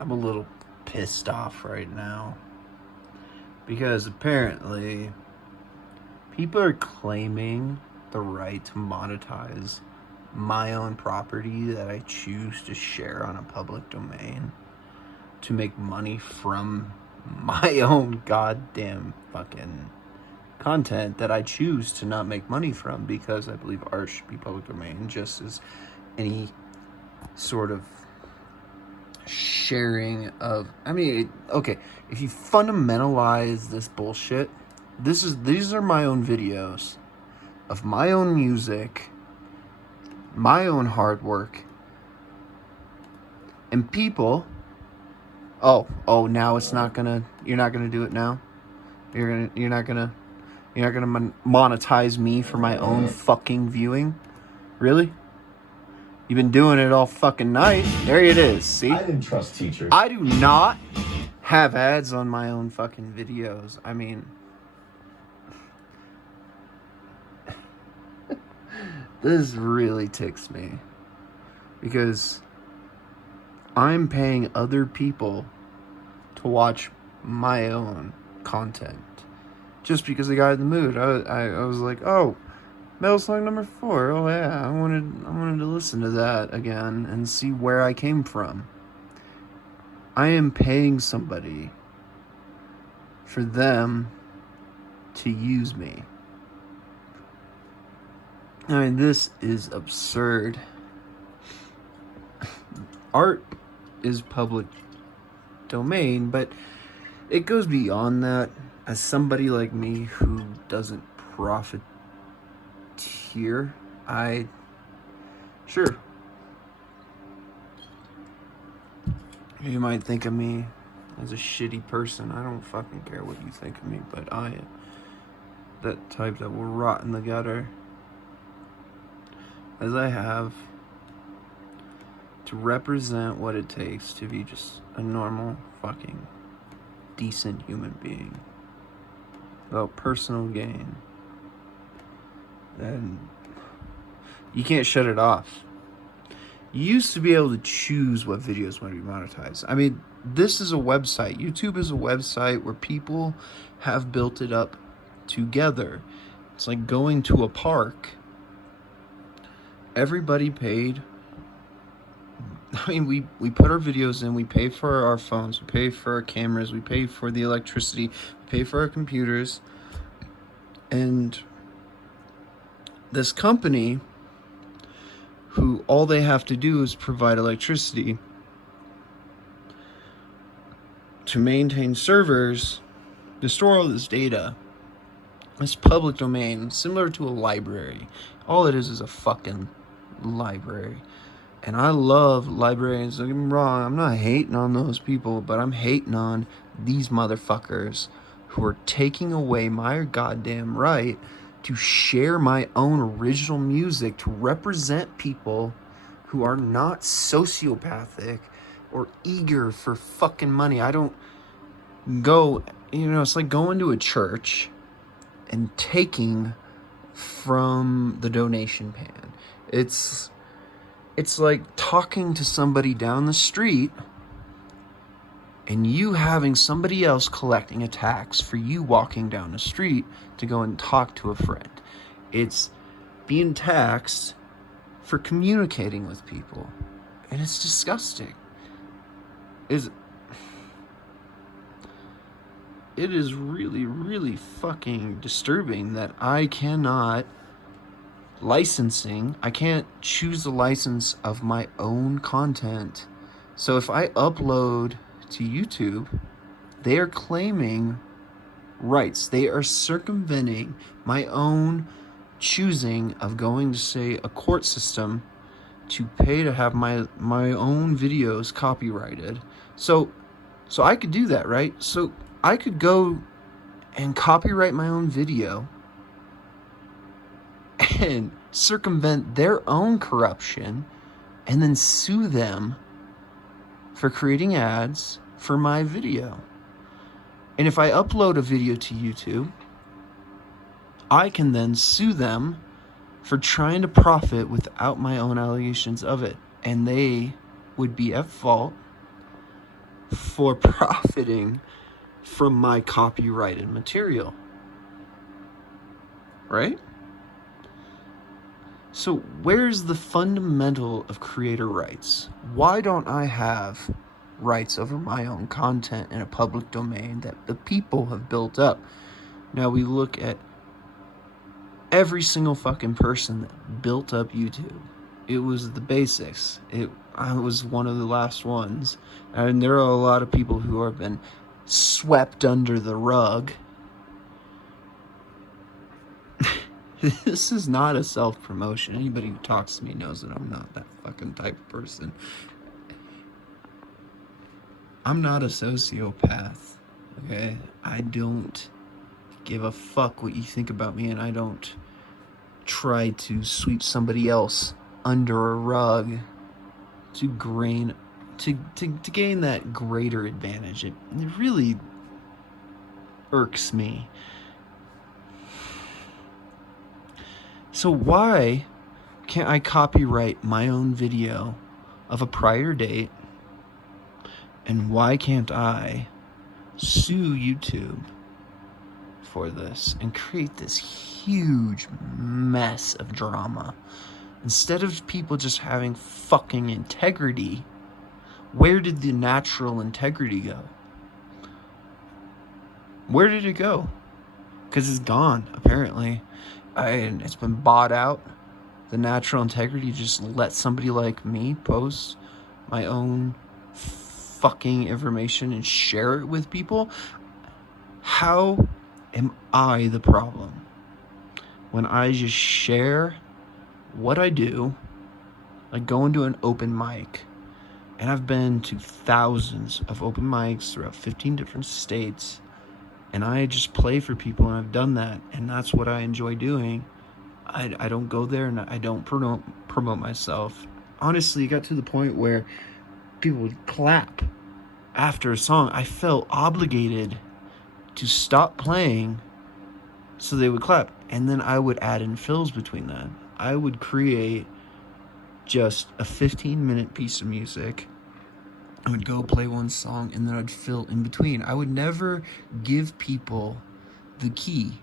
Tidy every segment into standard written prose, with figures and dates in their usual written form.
I'm a little pissed off right now because apparently people are claiming the right to monetize my own property that I choose to share on a public domain to make money from my own goddamn fucking content that I choose to not make money from, because I believe art should be public domain just as any sort of sharing of, I mean, okay, if you fundamentalize this bullshit, these are my own videos of my own music, my own hard work, and people. Now you're not gonna do it now. You're not gonna monetize me for my own fucking viewing. Really? You've been doing it all fucking night. There it is. See? I didn't trust teachers. I do not have ads on my own fucking videos. I mean, this really ticks me because I'm paying other people to watch my own content just because I got in the mood. I was like, oh, Metal Song number 4. Oh yeah, I wanted to listen to that again and see where I came from. I am paying somebody for them to use me. I mean, this is absurd. Art is public domain, but it goes beyond that. As somebody like me who doesn't profiteer, sure, you might think of me as a shitty person. I don't fucking care what you think of me, but I am that type that will rot in the gutter, as I have, to represent what it takes to be just a normal fucking decent human being without personal gain. And you can't shut it off. You used to be able to choose what videos want to be monetized. I mean, this is a website. YouTube is a website where people have built it up together. It's like going to a park. Everybody paid. I mean, we put our videos in, we pay for our phones, we pay for our cameras, we pay for the electricity, we pay for our computers. And this company, who all they have to do is provide electricity to maintain servers, to store all this data, this public domain, similar to a library. All it is a fucking library. And I love librarians, don't get me wrong, I'm not hating on those people, but I'm hating on these motherfuckers who are taking away my goddamn right to share my own original music, to represent people who are not sociopathic or eager for fucking money. I don't go, it's like going to a church and taking from the donation pan. It's like talking to somebody down the street and you having somebody else collecting a tax for you walking down the street to go and talk to a friend. It's being taxed for communicating with people. And it's disgusting. It is really, really fucking disturbing that I can't choose the license of my own content. So if I upload to YouTube, they are claiming rights. They are circumventing my own choosing of going to, say, a court system to pay to have my own videos copyrighted. So I could do that, right? So I could go and copyright my own video and circumvent their own corruption and then sue them for creating ads for my video. And if I upload a video to YouTube, I can then sue them for trying to profit without my own allegations of it. And they would be at fault for profiting from my copyrighted material. Right? So where's the fundamental of creator rights? Why don't I have rights over my own content in a public domain that the people have built up? Now we look at every single fucking person that built up YouTube. It was the basics. I was one of the last ones. And there are a lot of people who have been swept under the rug. This is not a self-promotion. Anybody who talks to me knows that I'm not that fucking type of person. I'm not a sociopath, okay? I don't give a fuck what you think about me, and I don't try to sweep somebody else under a rug to gain that greater advantage. It really irks me. So why can't I copyright my own video of a prior date? And why can't I sue YouTube for this and create this huge mess of drama? Instead of people just having fucking integrity, where did the natural integrity go? Where did it go? Because it's gone, apparently. And it's been bought out. The natural integrity just let somebody like me post my own fucking information and share it with people. How am I the problem when I just share what I do, like going to an open mic? And I've been to thousands of open mics throughout 15 different states, and I just play for people, and I've done that, and that's what I enjoy doing. I don't go there, and I don't promote myself. Honestly, it got to the point where people would clap after a song. I felt obligated to stop playing so they would clap, and then I would add in fills between that. I would create just a 15-minute piece of music. I would go play one song, and then I'd fill in between. I would never give people the key.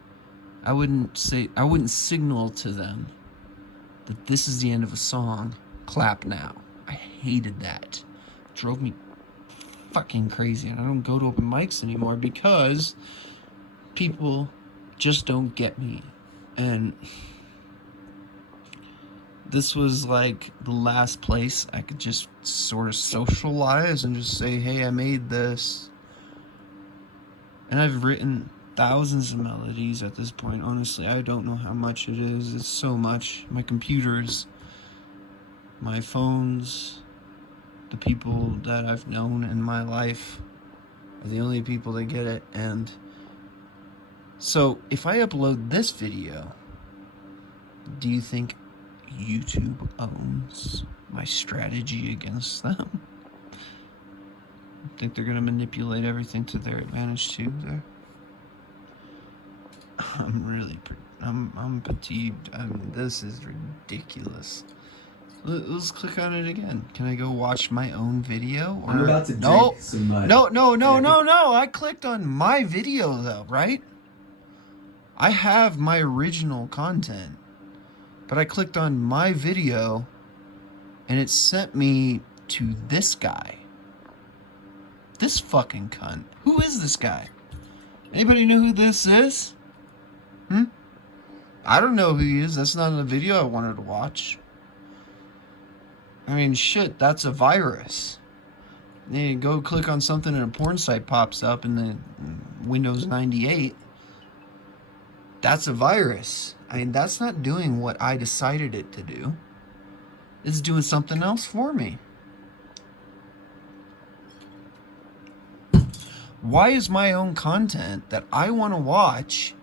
I wouldn't signal to them that this is the end of a song. Clap now. I hated that. It drove me fucking crazy, and I don't go to open mics anymore because people just don't get me. And this was like the last place I could just sort of socialize and just say, hey, I made this. And I've written thousands of melodies at this point. Honestly, I don't know how much it is. It's so much. My computers, my phones, the people that I've known in my life are the only people that get it. And so if I upload this video, do you think YouTube owns my strategy against them? I think they're going to manipulate everything to their advantage too there. I'm fatigued. I mean, this is ridiculous. Let's click on it again. Can I go watch my own video? Or... I'm about to drink some mud. No. I clicked on my video though, right? I have my original content. But I clicked on my video and it sent me to this guy. This fucking cunt. Who is this guy? Anybody know who this is? I don't know who he is. That's not the video I wanted to watch. I mean, shit, that's a virus. Then you go click on something and a porn site pops up in the Windows 98. That's a virus. I mean, that's not doing what I decided it to do. It's doing something else for me. Why is my own content that I want to watch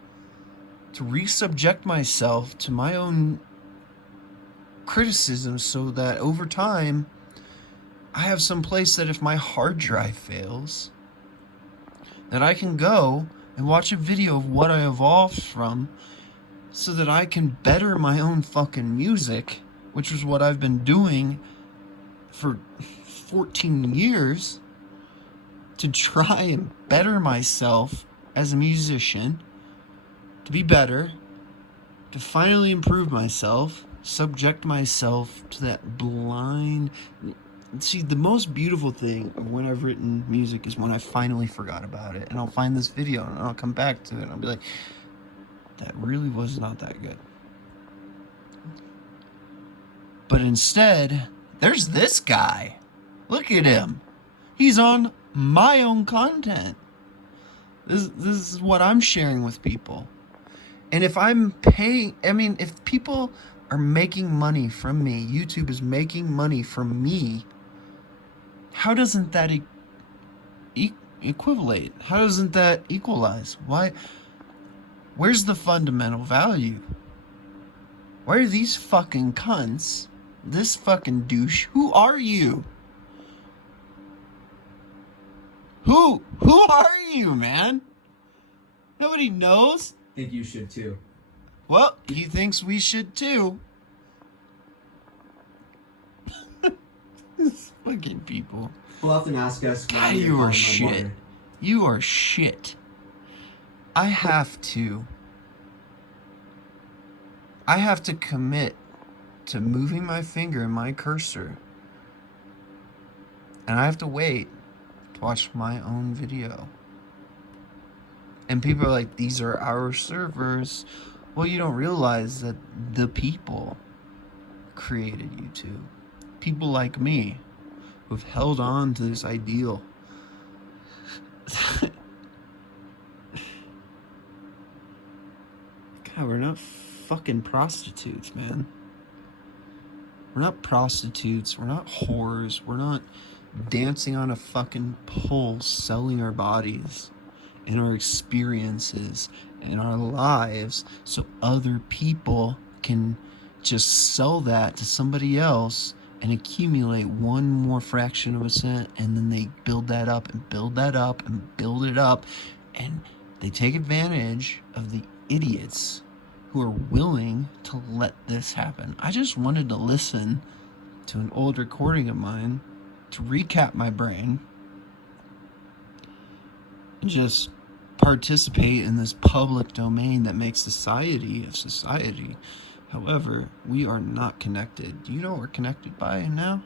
to resubject myself to my own criticism so that over time I have some place that if my hard drive fails, that I can go and watch a video of what I evolved from so that I can better my own fucking music, which is what I've been doing for 14 years. to try and better myself as a musician, to be better, to finally improve myself, subject myself to that blind... See, the most beautiful thing of when I've written music is when I finally forgot about it, and I'll find this video and I'll come back to it and I'll be like, that really was not that good. But instead, there's this guy. Look at him. He's on my own content. This is what I'm sharing with people. And if I'm paying, if people are making money from me, YouTube is making money from me, how doesn't that equivocate? How doesn't that equalize? Why? Where's the fundamental value? Why are these fucking cunts, this fucking douche, who are you? Who are you, man? Nobody knows. I think you should too. Well, he thinks we should too. These fucking people. People often ask us, God, you are shit. You are shit. I have to commit to moving my finger and my cursor. And I have to wait to watch my own video. And people are like, these are our servers. Well, you don't realize that the people created YouTube. People like me who've held on to this ideal. God, we're not fucking prostitutes, man. We're not prostitutes. We're not whores. We're not dancing on a fucking pole selling our bodies and our experiences and our lives so other people can just sell that to somebody else and accumulate one more fraction of a cent, and then they build that up and build that up and build it up, and they take advantage of the idiots who are willing to let this happen. I just wanted to listen to an old recording of mine to recap my brain and just participate in this public domain that makes society a society. However, we are not connected. Do you know what we're connected by now?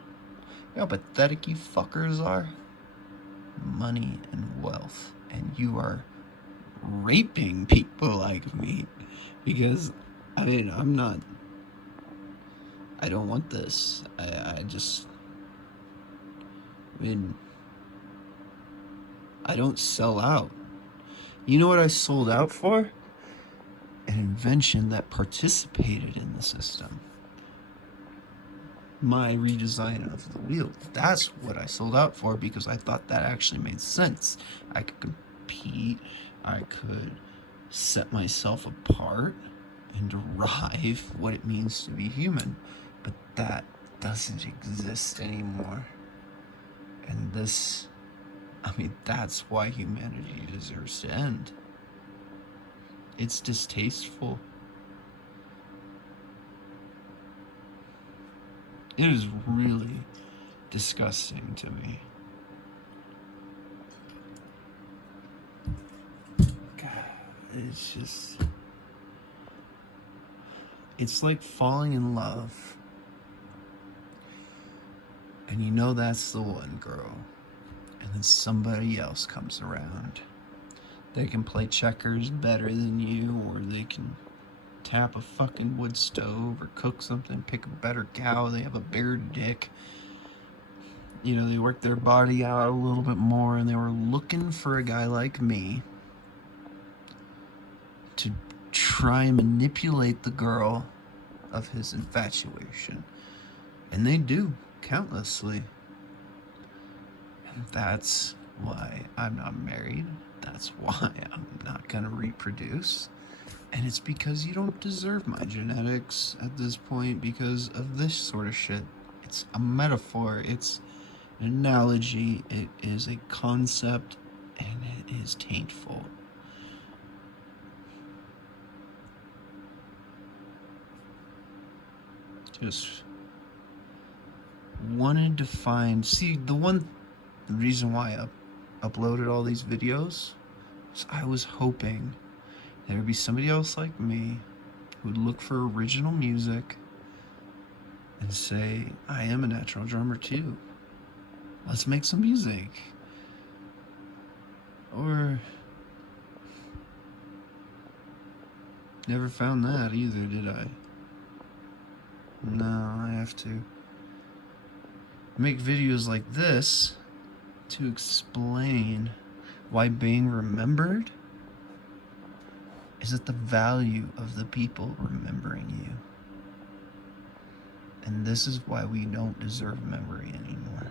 You know how pathetic you fuckers are? Money and wealth. And you are raping people like me. Because, I don't want this. I don't sell out. You know what I sold out for? An invention that participated in the system. My redesign of the wheel. That's what I sold out for, because I thought that actually made sense. I could compete. I could set myself apart and derive what it means to be human. But that doesn't exist anymore. And that's why humanity deserves to end. It's distasteful. It is really disgusting to me. God, it's like falling in love. And you know that's the one girl. And then somebody else comes around. They can play checkers better than you, or they can tap a fucking wood stove, or cook something, pick a better cow, they have a bigger dick. You know, they work their body out a little bit more, and they were looking for a guy like me to try and manipulate the girl of his infatuation. And they do, countlessly. And that's why I'm not married. That's why I'm not gonna reproduce. And it's because you don't deserve my genetics at this point because of this sort of shit. It's a metaphor, it's an analogy, it is a concept, and it is taintful. Just wanted to find, see, the reason why uploaded all these videos. So I was hoping there would be somebody else like me who would look for original music and say, I am a natural drummer too. Let's make some music. Or never found that either, did I? No, I have to make videos like this to explain why being remembered is at the value of the people remembering you. And this is why we don't deserve memory anymore.